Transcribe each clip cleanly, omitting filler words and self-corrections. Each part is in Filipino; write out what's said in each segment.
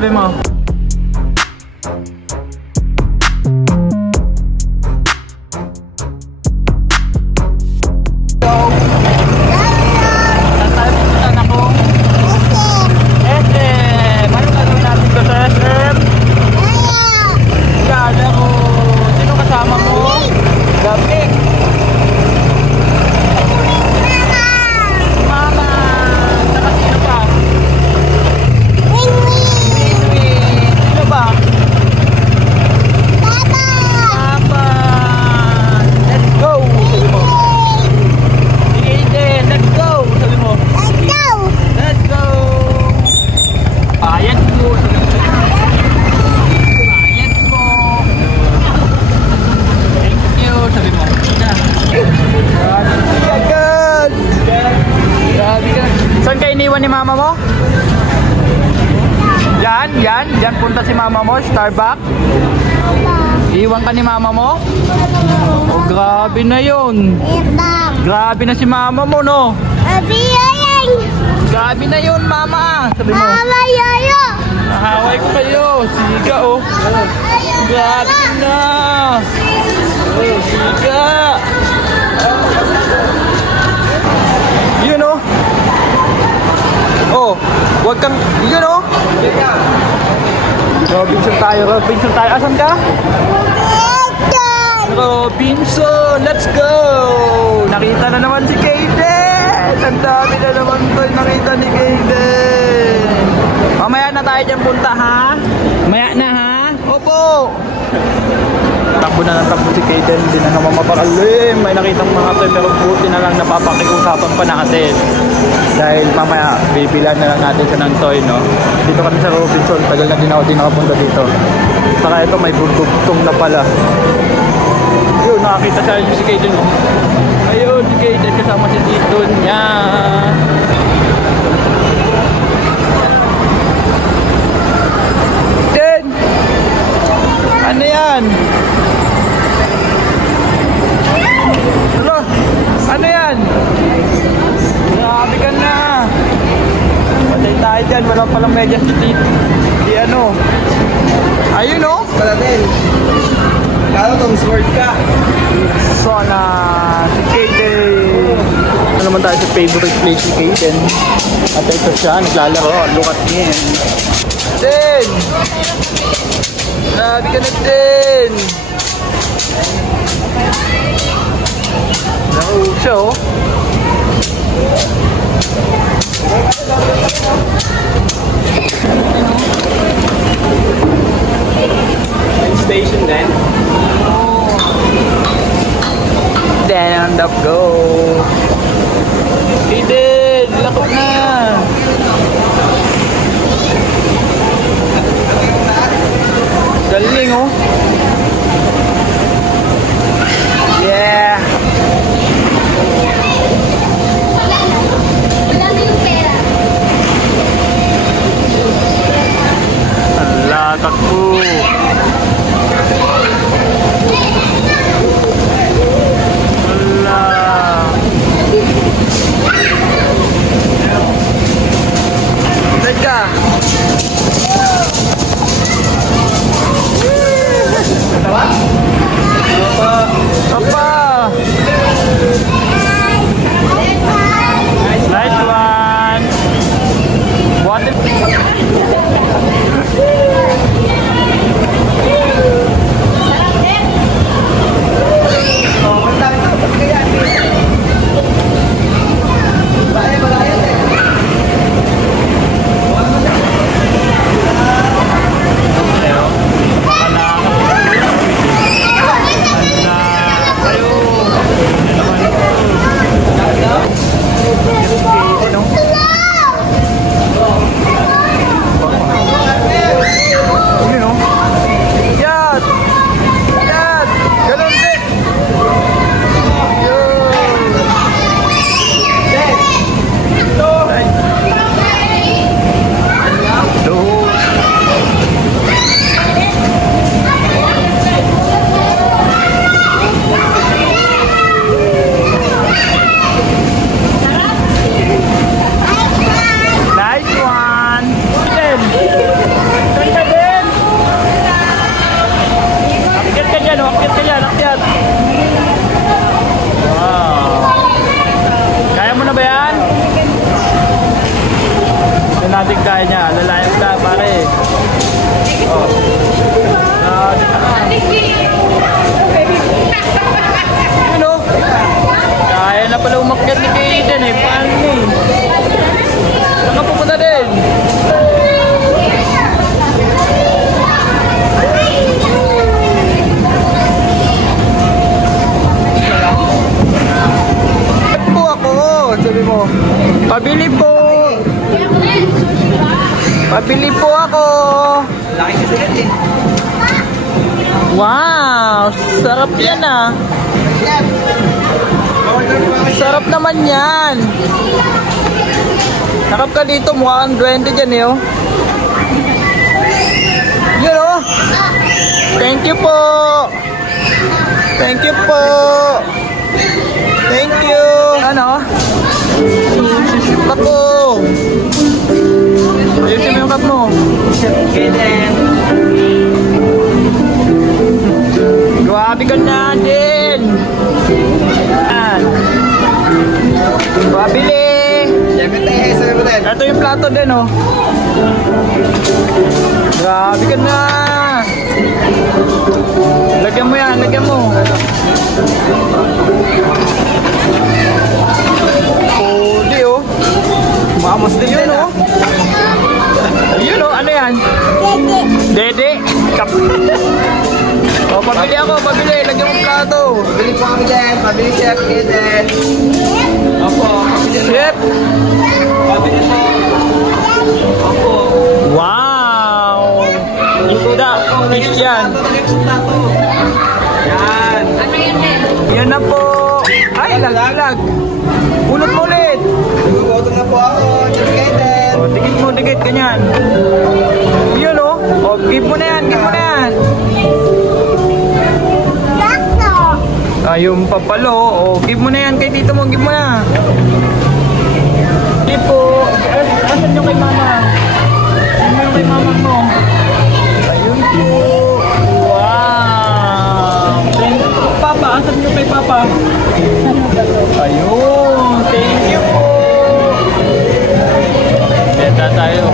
sabi mo. Ni mama mo? Yan punta si mama mo, Starbucks. Iwan ka ni mama mo? Oh, grabe na yun. Grabe na si mama mo, no? Grabe na yun, mama. Sabi mo. Mama, yayo. Nahaway ko kayo. Siga, oh. Grabe na. Oh, siga. Yun, oh. Oh, wag kang, yun o. Robinson tayo. Asan ka? Robinson, let's go! Nakita na naman si Kaden! Ang dami na naman to nakita ni Kaden! Mamaya na tayo dyan punta, ha? Mamaya na, ha? Opo! Takbo na ng takbo si Kaden, hindi na naman mapakalim. May nakitang mga toy, pero buti na lang napapakiusapan pa natin. Dahil mamaya, bibilan na lang natin siya ng toy, no? Dito kami sa Robinson, tagal na din ako nakapunta dito. Saka ito, may bugtong na pala. Yun, nakakita siya si Kaden, no? Ayun, si Kaden kasama si Tito niya. Kaden! Ano yan? Hello? Ano yan? Grabe ka na. Patay tayo dyan. Wala palang medyas si Tito. Di ano. Ayun o. Pala din. Kala Tom Sword ka. So na si Kaden. Ano naman tayo sa favorite place ni Kaden. At ito siya. Naglalaro. Look at him. Kaden! Grabe ka na din. Naku siya oh. Station din. Stand up, go. Kaden, lakot na. Galing oh. Yeah. Ala, takbo. Ala. Teka. Wow! Sarap yan ah. Sarap naman yan. Nakap ka dito, mukha kang 20 dyan eh oh. Yun oh. Thank you po. Thank you po. Thank you. Ano? Susukat ko. Ayusin mo yung cup mo. Kaden. Grabe ka na din. Yan. Pabili. Ito yung plato din oh. Grabe ka na. Lagyan mo yan, lagyan mo. Puli oh. Mamos din yun oh. Yun oh, ano yan? Dede. Kap. Oh, pabili ako, pabili. Lagyan mo plato. Pabili po kami din. Pabili Chef Kaden. Opo. Chef. Pabili po. Opo. Wow. Isda. Fish yan. Yan. Yan na po. Ay, lag. Ulot mo ulit. Nagugutom na po ako. Chef Kaden. Oh, dikit mo, dikit. Ganyan. Yun oh. Oh, give mo na yan, give mo na yan. Yung papalo. Oh, give mo na yan kay tito mo, give mo na. Give po. Asan yung kay mama? Ano yung kay mama mo? Ayun po. Wow. Thank you po, Papa. Asan yung kay Papa? Ayun. Thank you po. Beta tayo.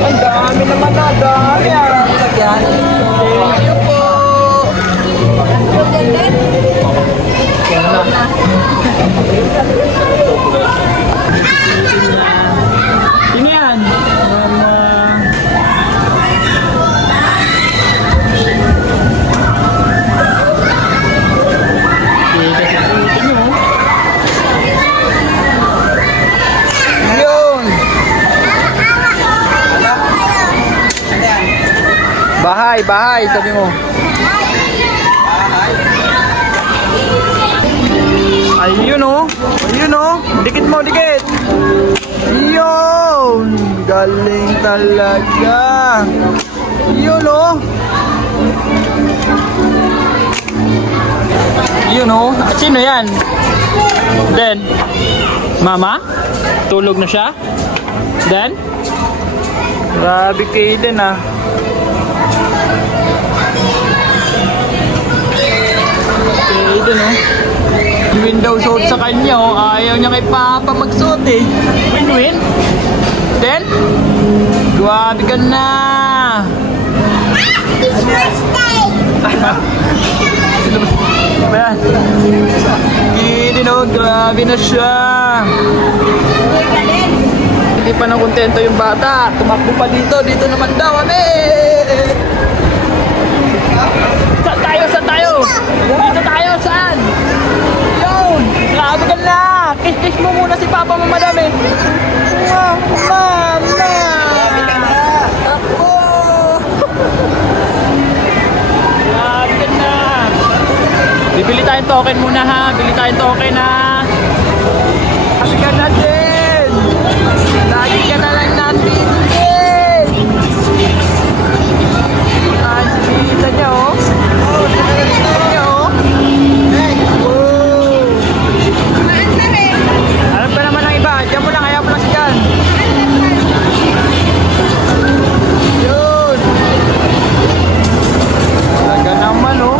Ang dami naman na. Dami ah. Yan. Thank you po. Yan na. Sino yan? Yun. Bahay, sabi mo. Ayun oh. Ayun oh. Dikit mo, dikit. Yun. Galing talaga. Yun oh. Yun oh. Sino yan? Den? Mama? Tulog na siya? Den? Grabe kayo din ah. Ito no. Window suit sa kanya oh. Ayaw niya kay Papa magsuot eh. Win-win. Then, grabe ka na. Ayan. Hindi no. Grabe na siya. Hindi pa na kontento yung bata. Tumakbo pa dito. Dito naman daw kami. Saan tayo? Saan tayo? Dito tayo. Saan? Yun! Grabe ka na! Kiss-kiss mo muna si Papa mo madami. Mama! Ako! Grabe ka na! Bibili tayong token muna ha. Bili tayong token ha. Kasi ka na din! Lagi ka na lang natin din! Kita niya oh. Kita niya oh. Alam pa naman ang iba. Diyan mo lang. Ayaw mo lang si Jan. Yun. Talaga naman oh.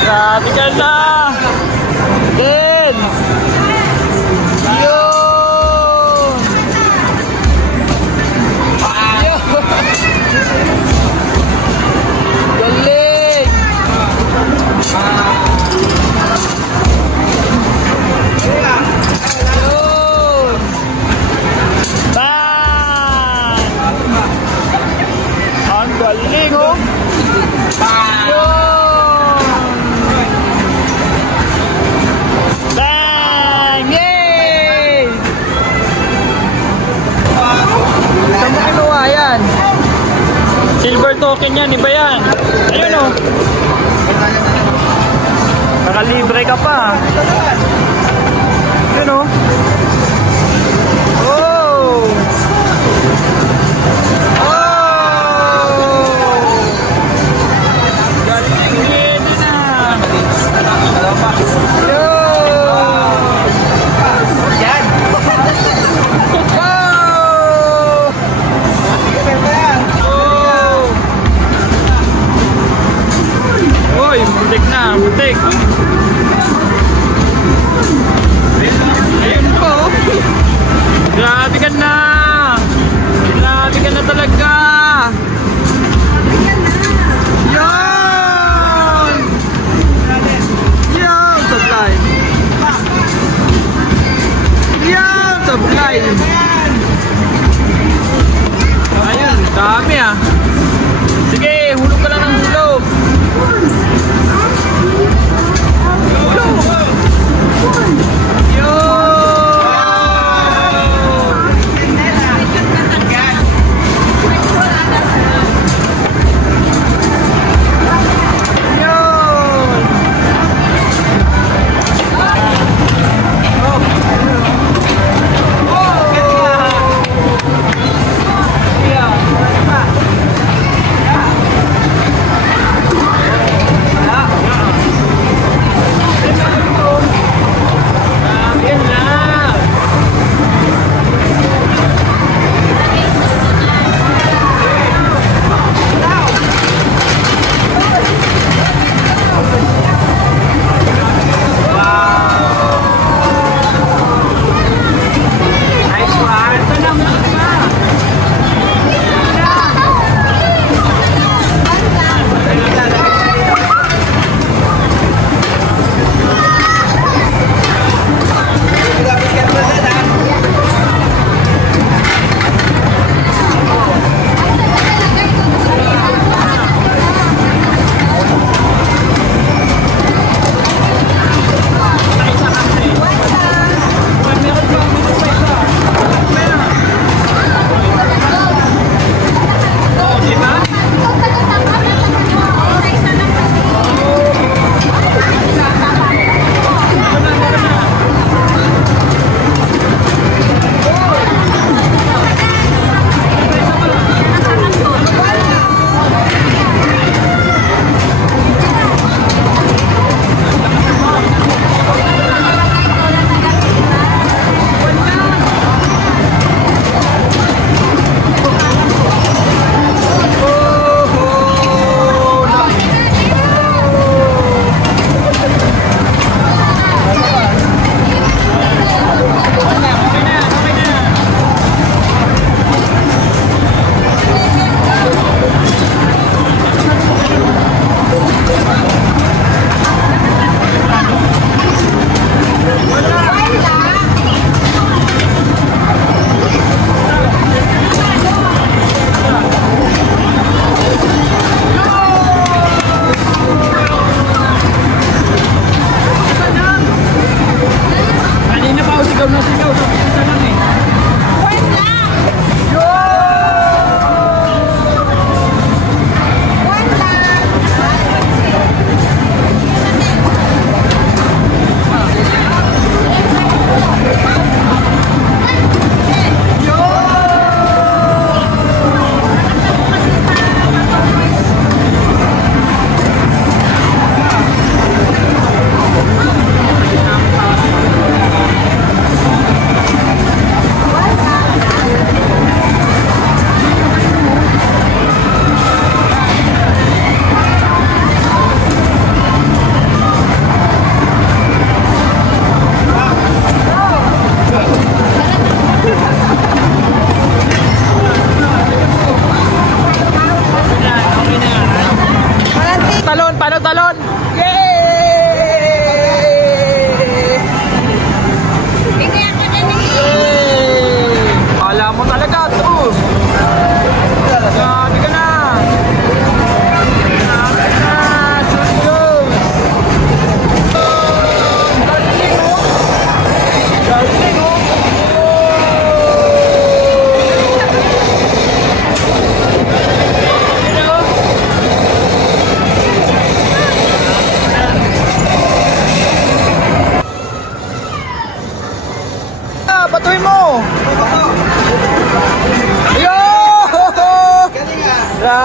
Grabe ka na! Ken! Yun! Galing! Yun! Bang! Ang galing, oh! Yun! Silver token yan, iba yan. Ayun o. Nakalibre ka pa. Ayun o. Oh! Oh! Galing din na. Yo! Yan! Muntik na, muntik.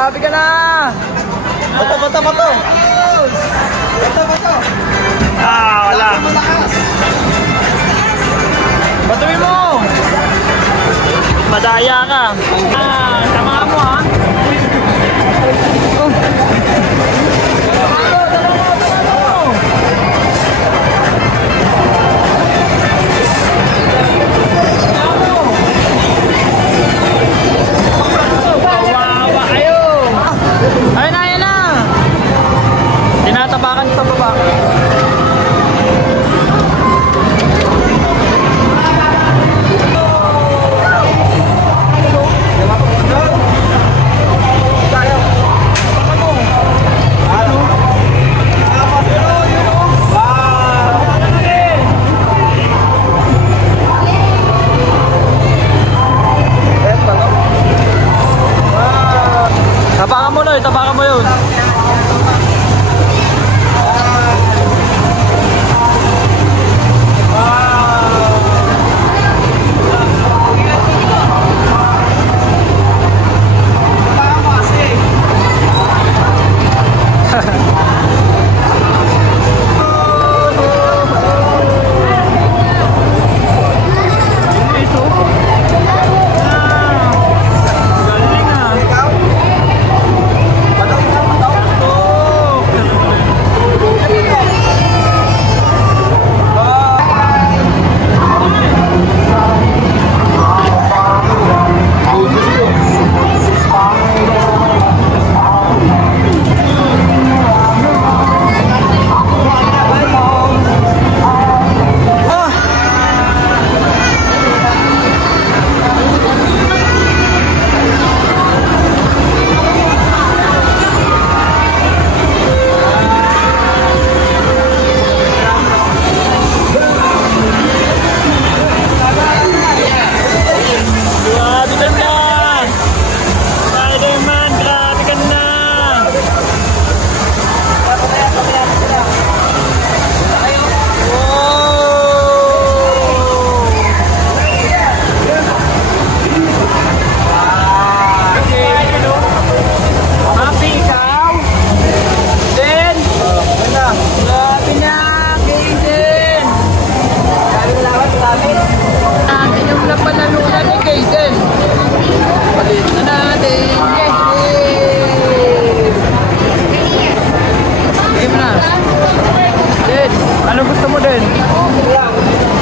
Grabe ka na! Bato. Ah, wala. Batuin mo! Madaya ka. Ah, tama mo ha. Ayun na. Tinatapakan sa baba. Tapakan mo yun.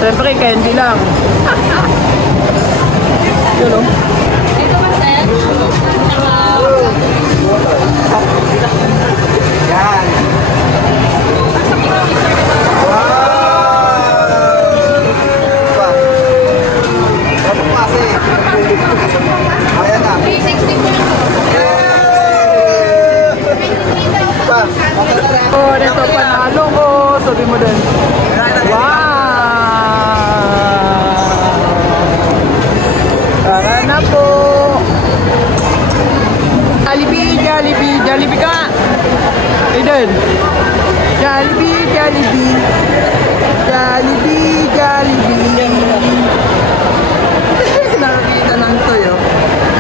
Siyempre, candy lang. Yun o. Dito ba, sir? Yan. Ayan na. 360 po lang po. Oh, dito panalo ko. Sabi mo din. Wow! Tara na po. Jollibee ka. Aiden. Jollibee. Nakakita ng toy, oh.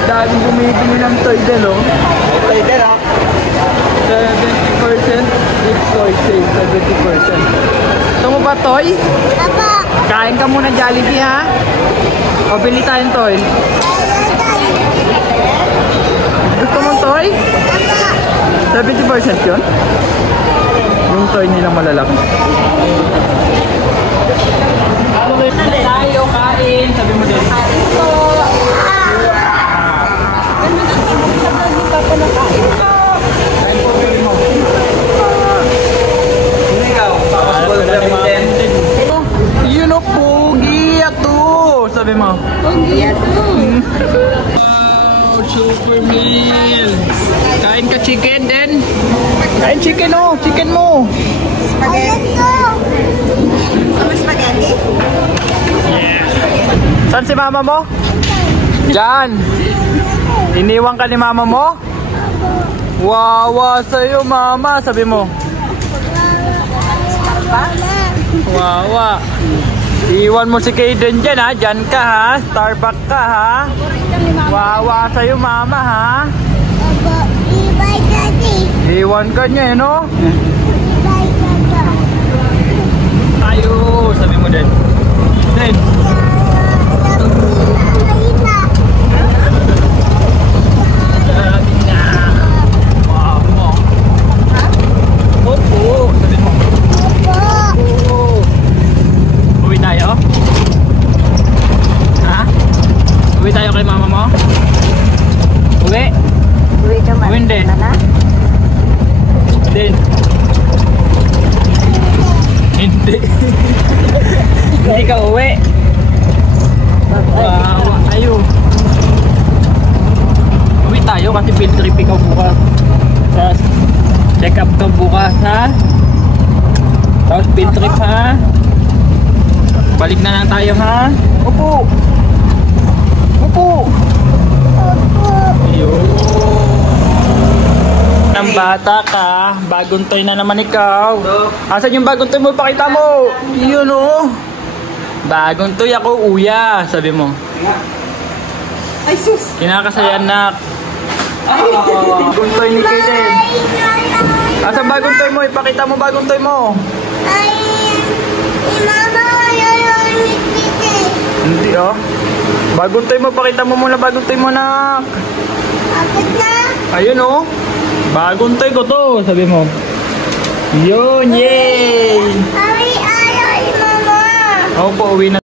Daming bumibili ng toy din, oh. Toy din, ha? 70% gift toy save, 70%. Gusto mo ba toy? Papa! Kain ka muna Jollibee, ha? O bili tayong toy. Gusto mong toy? 70% yun? Yung toy nilang malalaki. Tayo kain, sabi mo din. Kain po! Kain po, sabi mo. Yun o, pogi ato, sabi mo. Pogi ato. Wow, super meal. Kain ka chicken din. Kain chicken o, chicken mo. Spaghetti. Sama spaghetti? Saan si mama mo? Diyan. Iniwan ka ni mama mo? Wawa sa'yo mama, sabi mo. Wawa. Iwan mo si Kaden dyan ha. Dyan ka ha. Starbucks ka ha. Wawa sa'yo mama ha. Iwan ka niya eh, no? Bye, Papa. Tayo, sabi mo din. Din. Sabi na. Wow, mo. Opo, sabi mo. Opo. Uwi tayo? Ha? Uwi tayo kay mama mo? Uwi? Uwi ka man. Uwi hindi. Din. Hindi. Hindi ka uwi. Wow, ayo. Uwi tayo kasi field trip ikaw bukas. Tapos check up ka bukas ha. Tapos field trip ha. Balik na lang tayo ha. Upo. Upo. Ayun. Ang bata ka, bagong toy na naman ikaw. Asan yung bagong toy mo? Pakita mo. Yun o. Bagong toy ako, uya. Sabi mo. Ay, sus! Kinakasaya anak. Bagong toy ni Kaden. Asan bagong toy mo? Ipakita mo bagong toy mo. Ay, Mama, ayaw ni Tite. Hindi oh. Bagong toy mo, pakita mo muna bagong toy mo anak. Bakit na? Ayun oh. Bagong toy ko to, sabi mo. Yun, yay! Ay, ayaw ni Mama. Ako po, uwi na.